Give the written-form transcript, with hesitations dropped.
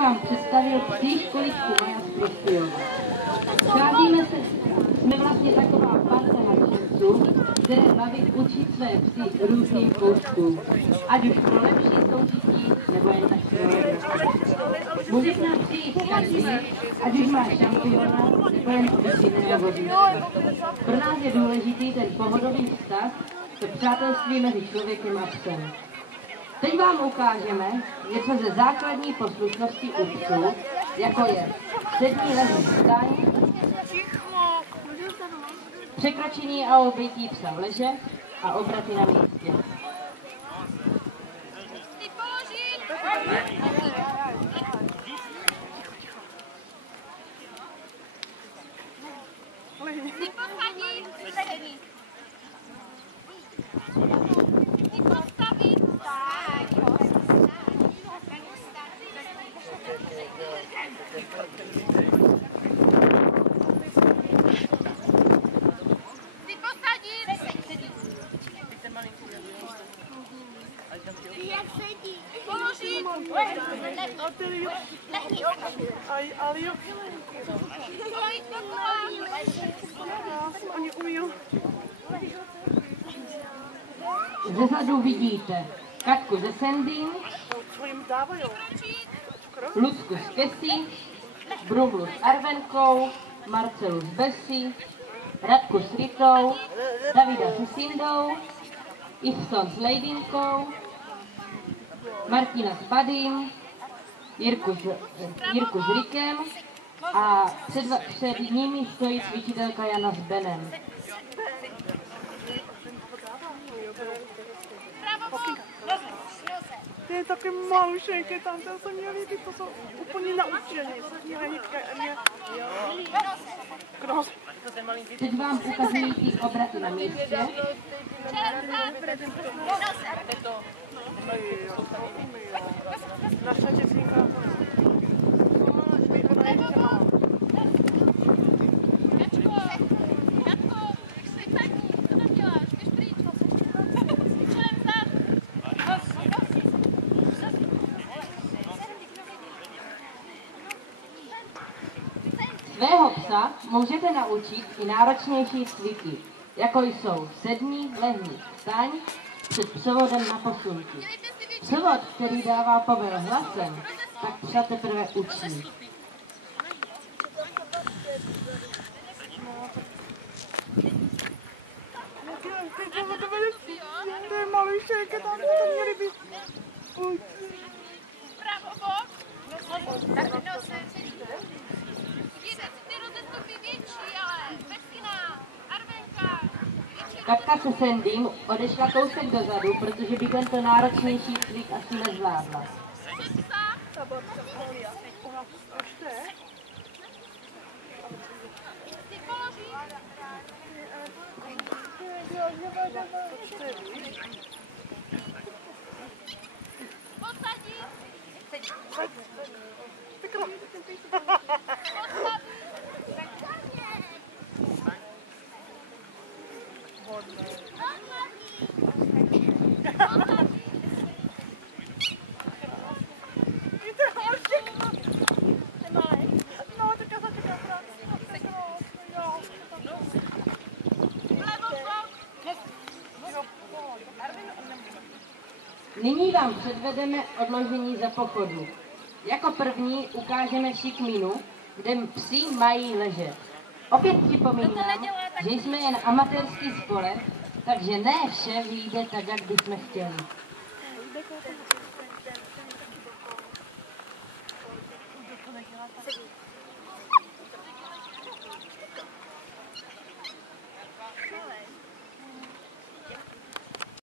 vám představil psí školičku Maja z Prostějova. Jsme vlastně taková parta nadšenců, které baví učit své psy různým kouskům, ať už pro lepší soužití, nebo jen tak pro legraci. Může k nám přijít každý, ať už má šampiona, nebo jen obyčejného vodníka. Pro nás je důležitý ten pohodový vztah, to přátelství mezi člověkem a psem. Teď vám ukážeme něco ze základní poslušnosti u psů, jako je sedmý lehný staň, překročení a obejití psa v leže a obraty na místě. Zezadu vidíte Katku ze Sendín, Lucku s Kesí, Brumlu s Arvenkou, Marcelu s Besí, Radku s Ritou, Davida s Sindou, Ivson s Lejdinkou, Martina s Badým, Jirku s Rikem a před nimi stojí cvičitelka Jana s Benem. Ty je taky malušenky tam, to se mě líbí, to jsou úplně naučený. Teď vám ukazují ty obraty na místě. Naša děcínka. Svého psa můžete naučit i náročnější cviky, jako jsou sedmý lehný staň před převodem na posunky. Převod, který dává povel hlasem, tak psa teprve učí. To je malušenky tam, to se mě líbí. Bravo, bok. Tak nosem. Ty rozestupy větší, ale Bettina, Arvenka. Katka se Sendím odešla kousek dozadu, protože by tento náročnější cvik asi nezvládla. Nyní vám předvedeme odložení za pochodu. Jako první ukážeme šikminu, kde psi mají ležet. Opět připomínám, že jsme jen amatérský spolek, takže ne vše vyjde tak, jak bychom chtěli.